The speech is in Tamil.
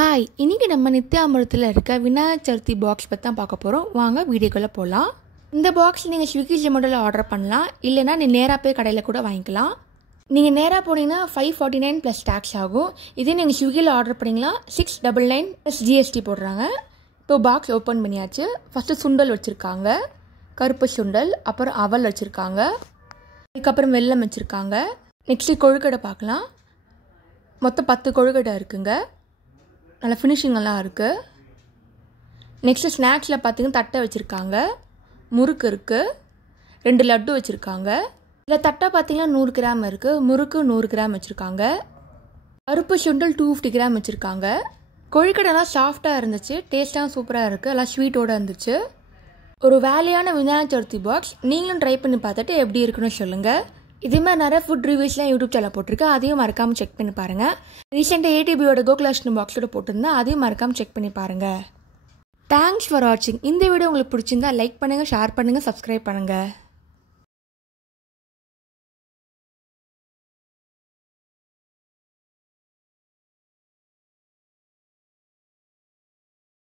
ஹாய், இன்றைக்கி நம்ம நித்யாமிரத்தில் இருக்க விநாயகர் சதுர்த்தி பாக்ஸ் பற்றி தான் பார்க்க போகிறோம். வாங்க வீடியோக்குள்ளே போகலாம். இந்த பாக்ஸ் நீங்கள் ஸ்விக்கி ஜொமேட்டோவில் ஆர்டர் பண்ணலாம், இல்லைனா நீ நேராக போய் கடையில் கூட வாங்கிக்கலாம். நீங்கள் நேராக போனீங்கன்னா 549 + டேக்ஸ் ஆகும். இதே நீங்கள் ஸ்விக்கியில் ஆர்டர் பண்ணிங்கன்னா 699 + GST போடுறாங்க. இப்போ பாக்ஸ் ஓப்பன் பண்ணியாச்சு. ஃபஸ்ட்டு சுண்டல் வச்சுருக்காங்க, கருப்பு சுண்டல், அப்புறம் அவல் வச்சுருக்காங்க, அதுக்கப்புறம் வெல்லம் வச்சுருக்காங்க. நெக்ஸ்ட்டு கொழுக்கட்டை பார்க்கலாம். மொத்தம் 10 கொழுக்கட்டை இருக்குங்க. நல்ல ஃபினிஷிங் எல்லாம் இருக்குது. நெக்ஸ்ட்டு ஸ்நாக்ஸில் பார்த்திங்கன்னா தட்டை வச்சுருக்காங்க, முறுக்கு இருக்குது, 2 லட்டு வச்சுருக்காங்க. இதில் தட்டை பார்த்திங்கன்னா 100 கிராம் இருக்குது, முறுக்கு 100 கிராம் வச்சுருக்காங்க, கருப்பு சுண்டல் 250 கிராம் வச்சுருக்காங்க. கொழுக்கடைலாம் சாஃப்டாக இருந்துச்சு, டேஸ்ட்டாக சூப்பராக இருக்குது, எல்லாம் ஸ்வீட்டோடு இருந்துச்சு. ஒரு வேலையான விநாயகர் சதுர்த்தி பாக்ஸ். நீங்களும் ட்ரை பண்ணி பார்த்துட்டு எப்படி இருக்குன்னு சொல்லுங்கள். இதே மாதிரி நிறைய ஃபுட் ரிவ்யூஸ்லாம் யூடியூப் சேனல் போட்டிருக்கேன், அதையும் மறக்காமல் செக் பண்ணி பாருங்கள். ரீசெண்டாக ATBயோட கோகுலாஷ்டம் பாக்ஸோட போட்டிருந்தேன், அதையும் மறக்காமல் செக் பண்ணி பாருங்கள். தேங்க்ஸ் ஃபார் வாட்சிங். இந்த வீடியோ உங்களுக்கு பிடிச்சிருந்தா லைக் பண்ணுங்கள், ஷேர் பண்ணுங்கள், சப்ஸ்கிரைப் பண்ணுங்கள்.